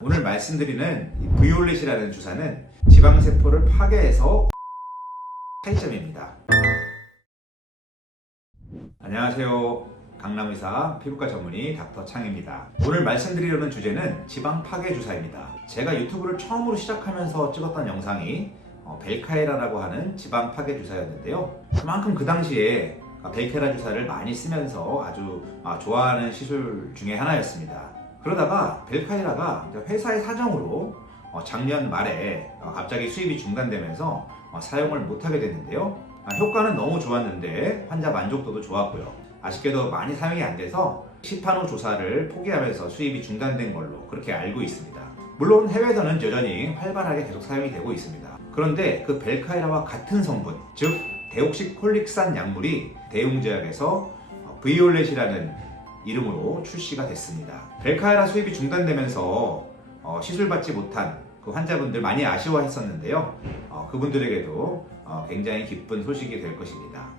오늘 말씀드리는 이 브이올렛이라는 주사는 지방세포를 파괴해서 차이점입니다. 안녕하세요. 강남의사 피부과 전문의 닥터 창입니다. 오늘 말씀드리려는 주제는 지방 파괴 주사입니다. 제가 유튜브를 처음으로 시작하면서 찍었던 영상이 어, 벨카에라라고 하는 지방 파괴 주사였는데요. 그만큼 그 당시에 벨케라 주사를 많이 쓰면서 아주 아, 좋아하는 시술 중에 하나였습니다. 그러다가 벨카이라가 회사의 사정으로 어, 작년 말에 어, 갑자기 수입이 중단되면서 어, 사용을 못하게 됐는데요. 아, 효과는 너무 좋았는데 환자 만족도도 좋았고요. 아쉽게도 많이 사용이 안 돼서 시판후 조사를 포기하면서 수입이 중단된 걸로 그렇게 알고 있습니다. 물론 해외에서는 여전히 활발하게 계속 사용이 되고 있습니다. 그런데 그 벨카이라와 같은 성분, 즉 데옥시콜릭산 약물이 대웅제약에서 어, 브이올렛이라는 이름으로 출시가 됐습니다. 벨카에라 수입이 중단되면서 어, 시술받지 못한 그 환자분들 많이 아쉬워했었는데요. 어, 그분들에게도 어, 굉장히 기쁜 소식이 될 것입니다.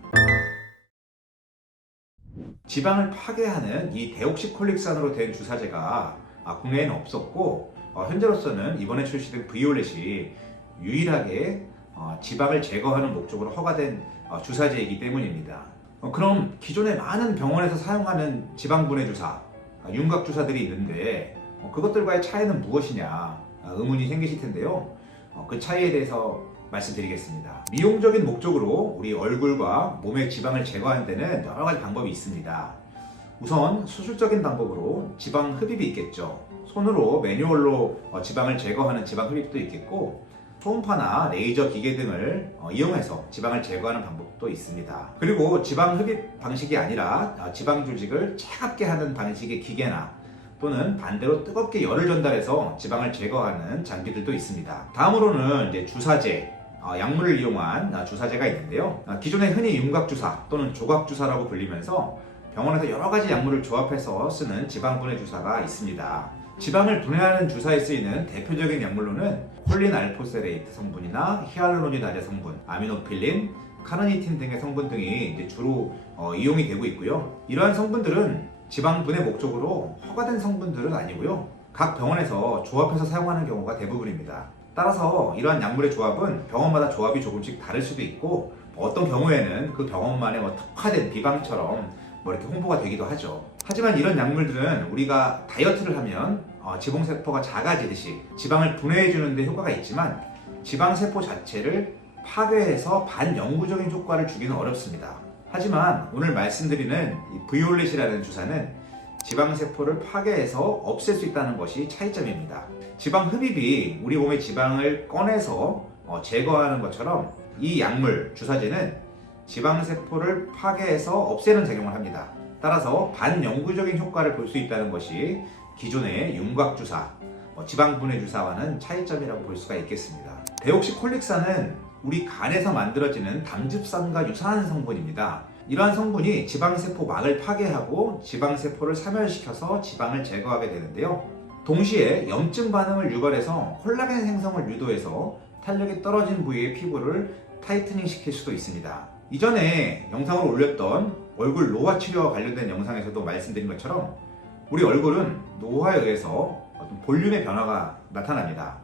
지방을 파괴하는 이 데옥시콜릭산으로 된 주사제가 아, 국내에는 없었고 어, 현재로서는 이번에 출시된 브이올렛이 유일하게 어, 지방을 제거하는 목적으로 허가된 어, 주사제이기 때문입니다. 어, 그럼 기존에 많은 병원에서 사용하는 지방분해 주사, 아, 윤곽 주사들이 있는데 어, 그것들과의 차이는 무엇이냐 아, 의문이 생기실 텐데요. 어, 그 차이에 대해서 말씀드리겠습니다. 미용적인 목적으로 우리 얼굴과 몸의 지방을 제거하는 데는 여러 가지 방법이 있습니다. 우선 수술적인 방법으로 지방 흡입이 있겠죠. 손으로 매뉴얼로 어, 지방을 제거하는 지방 흡입도 있겠고 초음파나 레이저 기계 등을 어, 이용해서 지방을 제거하는 방법도 있습니다. 그리고 지방 흡입 방식이 아니라 어, 지방 조직을 차갑게 하는 방식의 기계나 또는 반대로 뜨겁게 열을 전달해서 지방을 제거하는 장비들도 있습니다. 다음으로는 이제 주사제, 어, 약물을 이용한 어, 주사제가 있는데요. 어, 기존에 흔히 윤곽주사 또는 조각주사라고 불리면서 병원에서 여러 가지 약물을 조합해서 쓰는 지방분해 주사가 있습니다. 지방을 분해하는 주사에 쓰이는 대표적인 약물로는 콜린 알포세레이트 성분이나 히알루로니다제 성분, 아미노필린, 카르니틴 등의 성분 등이 주로 어, 이용이 되고 있고요. 이러한 성분들은 지방 분해 목적으로 허가된 성분들은 아니고요. 각 병원에서 조합해서 사용하는 경우가 대부분입니다. 따라서 이러한 약물의 조합은 병원마다 조합이 조금씩 다를 수도 있고 뭐 어떤 경우에는 그 병원만의 뭐 특화된 비방처럼 뭐 이렇게 홍보가 되기도 하죠. 하지만 이런 약물들은 우리가 다이어트를 하면 어, 지방세포가 작아지듯이 지방을 분해해 주는 데 효과가 있지만 지방세포 자체를 파괴해서 반영구적인 효과를 주기는 어렵습니다. 하지만 오늘 말씀드리는 이 브이올렛이라는 주사는 지방세포를 파괴해서 없앨 수 있다는 것이 차이점입니다. 지방 흡입이 우리 몸의 지방을 꺼내서 어, 제거하는 것처럼 이 약물 주사제는 지방세포를 파괴해서 없애는 작용을 합니다. 따라서 반영구적인 효과를 볼 수 있다는 것이 기존의 윤곽주사, 어, 지방분해 주사와는 차이점이라고 볼 수가 있겠습니다. 데옥시콜릭산은 우리 간에서 만들어지는 담즙산과 유사한 성분입니다. 이러한 성분이 지방세포 막을 파괴하고 지방세포를 사멸시켜서 지방을 제거하게 되는데요. 동시에 염증 반응을 유발해서 콜라겐 생성을 유도해서 탄력이 떨어진 부위의 피부를 타이트닝 시킬 수도 있습니다. 이전에 영상을 올렸던 얼굴 노화 치료와 관련된 영상에서도 말씀드린 것처럼 우리 얼굴은 노화에 의해서 어떤 볼륨의 변화가 나타납니다.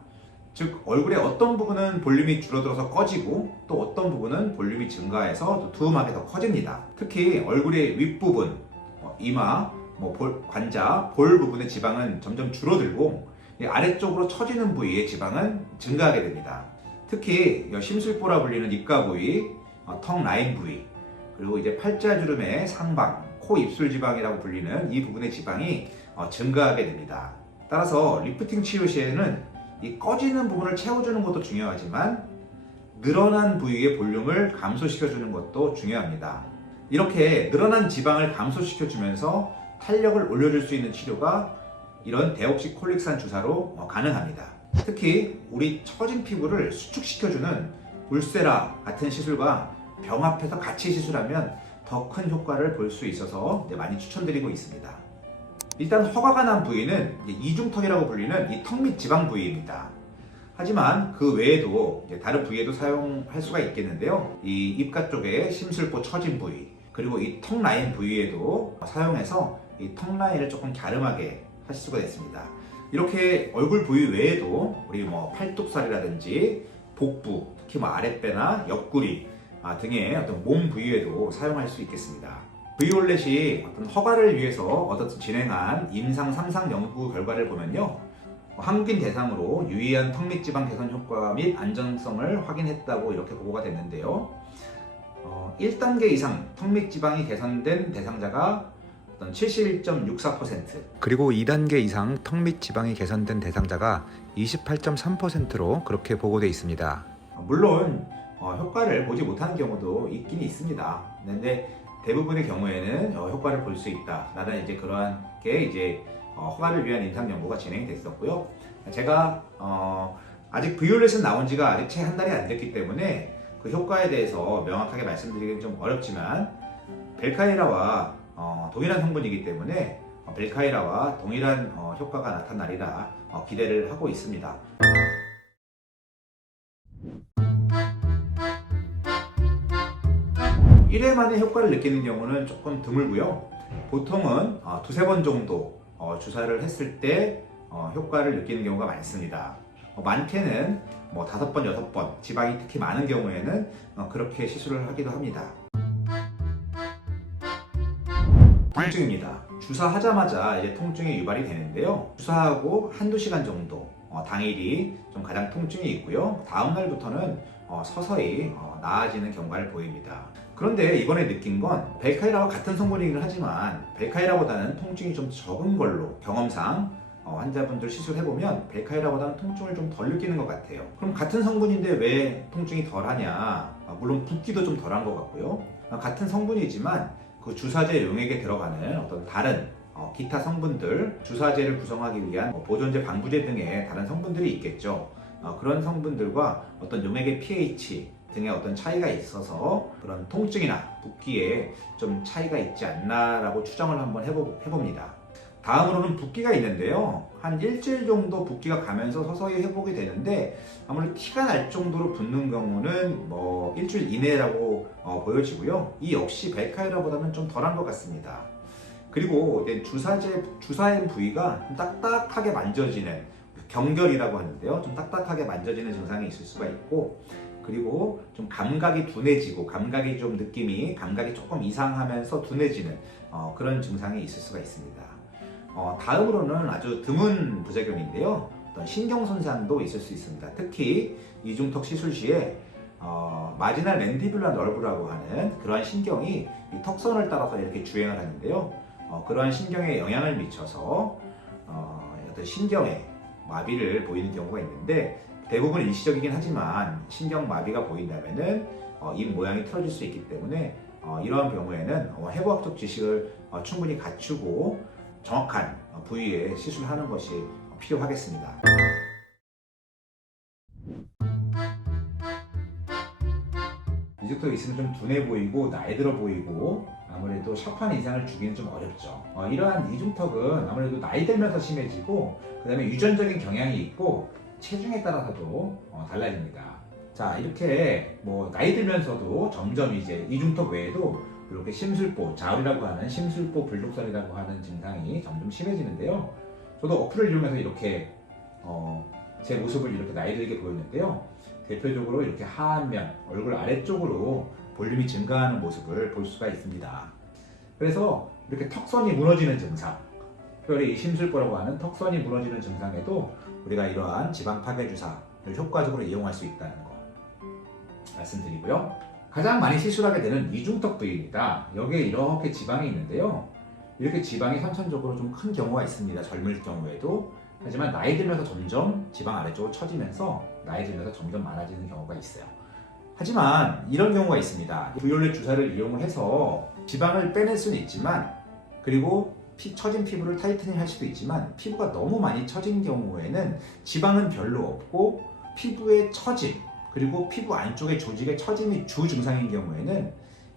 즉 얼굴의 어떤 부분은 볼륨이 줄어들어서 꺼지고 또 어떤 부분은 볼륨이 증가해서 또 두툼하게 더 커집니다. 특히 얼굴의 윗부분, 어, 이마, 뭐 볼, 관자, 볼 부분의 지방은 점점 줄어들고 이 아래쪽으로 처지는 부위의 지방은 증가하게 됩니다. 특히 이 심술보라 불리는 입가 부위, 어, 턱 라인 부위, 그리고 이제 팔자주름의 상방, 코 입술 지방이라고 불리는 이 부분의 지방이 어, 증가하게 됩니다. 따라서 리프팅 치료 시에는 이 꺼지는 부분을 채워주는 것도 중요하지만 늘어난 부위의 볼륨을 감소시켜주는 것도 중요합니다. 이렇게 늘어난 지방을 감소시켜주면서 탄력을 올려줄 수 있는 치료가 이런 데옥시콜릭산 주사로 어, 가능합니다. 특히 우리 처진 피부를 수축시켜주는 울세라 같은 시술과 병합해서 같이 시술하면 더 큰 효과를 볼 수 있어서 많이 추천드리고 있습니다. 일단 허가가 난 부위는 이중턱이라고 불리는 이 턱 밑 지방 부위입니다. 하지만 그 외에도 다른 부위에도 사용할 수가 있겠는데요. 이 입가 쪽에 심술보 처진 부위, 그리고 이 턱 라인 부위에도 사용해서 이 턱 라인을 조금 갸름하게 하실 수가 있습니다. 이렇게 얼굴 부위 외에도 우리 뭐 팔뚝살이라든지 복부, 특히 뭐 아랫배나 옆구리 아, 등의 어떤 몸 부위에도 사용할 수 있겠습니다. 브이올렛이 어떤 허가를 위해서 어떻든 진행한 임상 3상 연구 결과를 보면요. 한국인 대상으로 유의한 턱밑 지방 개선 효과 및 안정성을 확인했다고 이렇게 보고가 됐는데요. 어, 1단계 이상 턱밑 지방이 개선된 대상자가 어떤 71.64% 그리고 2단계 이상 턱밑 지방이 개선된 대상자가 28.3%로 그렇게 보고돼 있습니다. 물론 어, 효과를 보지 못하는 경우도 있긴 있습니다. 근데 대부분의 경우에는 어, 효과를 볼 수 있다. 라는 이제 그러한 게 이제 어, 허가를 위한 임상 연구가 진행이 됐었고요. 제가 어, 아직 브이올렛은 나온 지가 아직 채 한 달이 안 됐기 때문에 그 효과에 대해서 명확하게 말씀드리기는 좀 어렵지만 벨카이라와 어, 동일한 성분이기 때문에 어, 벨카이라와 동일한 어, 효과가 나타나리라 어, 기대를 하고 있습니다. 1회 만에 효과를 느끼는 경우는 조금 드물고요. 보통은 어, 두세 번 정도 어, 주사를 했을 때 어, 효과를 느끼는 경우가 많습니다. 어, 많게는 뭐 다섯 번, 여섯 번, 지방이 특히 많은 경우에는 어, 그렇게 시술을 하기도 합니다. 통증입니다. 주사하자마자 이제 통증이 유발이 되는데요. 주사하고 한두 시간 정도 어, 당일이 좀 가장 통증이 있고요. 다음 날부터는 어, 서서히 어, 나아지는 경과를 보입니다. 그런데 이번에 느낀 건 벨카이라와 같은 성분이긴 하지만 벨카이라보다는 통증이 좀 적은 걸로 경험상 어, 환자분들 시술해보면 벨카이라보다는 통증을 좀 덜 느끼는 것 같아요. 그럼 같은 성분인데 왜 통증이 덜하냐? 아, 물론 붓기도 좀 덜한 것 같고요. 아, 같은 성분이지만 그 주사제 용액에 들어가는 어떤 다른 어, 기타 성분들, 주사제를 구성하기 위한 뭐 보존제, 방부제 등의 다른 성분들이 있겠죠. 어, 그런 성분들과 어떤 용액의 pH 등의 어떤 차이가 있어서 그런 통증이나 붓기에 좀 차이가 있지 않나라고 추정을 한번 해보, 해봅니다. 다음으로는 붓기가 있는데요. 한 일주일 정도 붓기가 가면서 서서히 회복이 되는데 아무래도 티가 날 정도로 붓는 경우는 뭐 일주일 이내라고 어, 보여지고요. 이 역시 벨카이라보다는 좀 덜한 것 같습니다. 그리고 주사제 주사한 부위가 좀 딱딱하게 만져지는 경결이라고 하는데요. 좀 딱딱하게 만져지는 증상이 있을 수가 있고 그리고 좀 감각이 둔해지고 감각이 좀 느낌이 감각이 조금 이상하면서 둔해지는 어, 그런 증상이 있을 수가 있습니다. 어, 다음으로는 아주 드문 부작용인데요. 어떤 신경 손상도 있을 수 있습니다. 특히 이중턱 시술 시에 어, 마지날 랜디뷸라 널브라고 하는 그러한 신경이 이 턱선을 따라서 이렇게 주행을 하는데요. 어, 그러한 신경에 영향을 미쳐서 어, 어떤 신경에 마비를 보이는 경우가 있는데 대부분 일시적이긴 하지만 신경 마비가 보인다면은 어, 입 모양이 틀어질 수 있기 때문에 어, 이러한 경우에는 어, 해부학적 지식을 어, 충분히 갖추고 정확한 어, 부위에 시술하는 것이 필요하겠습니다. 이중턱 있으면 좀 둔해 보이고 나이 들어 보이고 아무래도 샤프한 인상을 주기는 좀 어렵죠. 어, 이러한 이중턱은 아무래도 나이 들면서 심해지고 그 다음에 유전적인 경향이 있고 체중에 따라서도 어, 달라집니다. 자 이렇게 뭐 나이 들면서도 점점 이제 이중턱 외에도 이렇게 심술보, 자울이라고 하는 심술보 불독설이라고 하는 증상이 점점 심해지는데요. 저도 어플을 이용해서 이렇게 어, 제 모습을 이렇게 나이 들게 보였는데요. 대표적으로 이렇게 하안면, 얼굴 아래쪽으로 볼륨이 증가하는 모습을 볼 수가 있습니다. 그래서 이렇게 턱선이 무너지는 증상, 특별히 이 심술보라고 하는 턱선이 무너지는 증상에도 우리가 이러한 지방 파괴 주사를 효과적으로 이용할 수 있다는 거 말씀드리고요. 가장 많이 시술하게 되는 이중턱 부위입니다. 여기에 이렇게 지방이 있는데요. 이렇게 지방이 선천적으로 좀 큰 경우가 있습니다. 젊을 경우에도. 하지만 나이 들면서 점점 지방 아래쪽으로 처지면서 나이 들면서 점점 많아지는 경우가 있어요. 하지만 이런 경우가 있습니다. 브이올렛 주사를 이용을 해서 지방을 빼낼 수는 있지만 그리고 피, 처진 피부를 타이트닝 할 수도 있지만 피부가 너무 많이 처진 경우에는 지방은 별로 없고 피부의 처짐 그리고 피부 안쪽의 조직의 처짐이 주 증상인 경우에는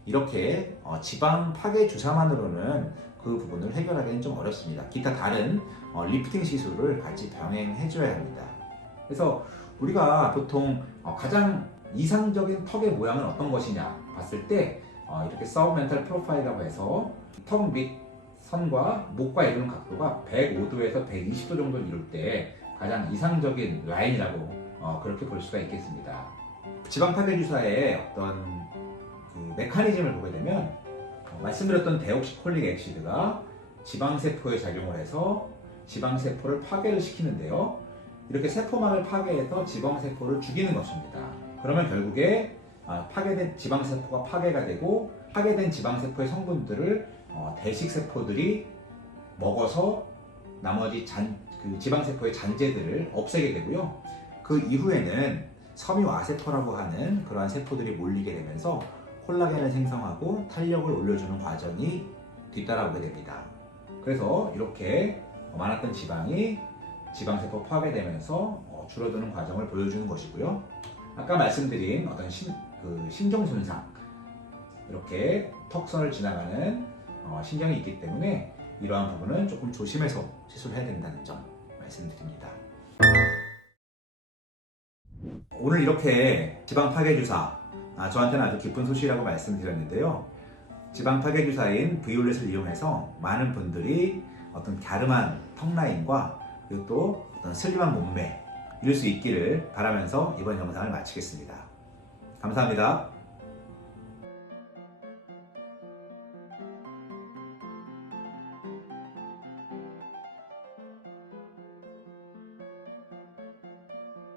이렇게 어, 지방 파괴 주사만으로는 그 부분을 해결하기는 좀 어렵습니다. 기타 다른 어, 리프팅 시술을 같이 병행해줘야 합니다. 그래서 우리가 보통 어, 가장 이상적인 턱의 모양은 어떤 것이냐 봤을 때 어, 이렇게 서브멘탈 프로파일이라고 해서 턱 밑 선과 목과 이루는 각도가 105도에서 120도 정도 이룰 때 가장 이상적인 라인이라고 어, 그렇게 볼 수가 있겠습니다. 지방 파괴 주사의 어떤 그 메커니즘을 보게 되면 어, 말씀드렸던 데옥시콜릭 액시드가 지방세포에 작용을 해서 지방세포를 파괴를 시키는데요. 이렇게 세포망을 파괴해서 지방세포를 죽이는 것입니다. 그러면 결국에 아, 파괴된 지방세포가 파괴가 되고 파괴된 지방세포의 성분들을 어, 대식세포들이 먹어서 나머지 잔, 그 지방세포의 잔재들을 없애게 되고요. 그 이후에는 섬유아세포라고 하는 그러한 세포들이 몰리게 되면서 콜라겐을 생성하고 탄력을 올려주는 과정이 뒤따라오게 됩니다. 그래서 이렇게 많았던 지방이 지방세포 파괴되면서 어, 줄어드는 과정을 보여주는 것이고요. 아까 말씀드린 어떤 신, 그 신종 손상, 이렇게 턱선을 지나가는 어, 신경이 있기 때문에 이러한 부분은 조금 조심해서 시술해야 된다는 점 말씀드립니다. 오늘 이렇게 지방 파괴 주사, 아, 저한테는 아주 기쁜 소식이라고 말씀드렸는데요. 지방 파괴 주사인 브이올렛을 이용해서 많은 분들이 어떤 갸름한 턱 라인과 그리고 또 어떤 슬림한 몸매 이룰 수 있기를 바라면서 이번 영상을 마치겠습니다. 감사합니다.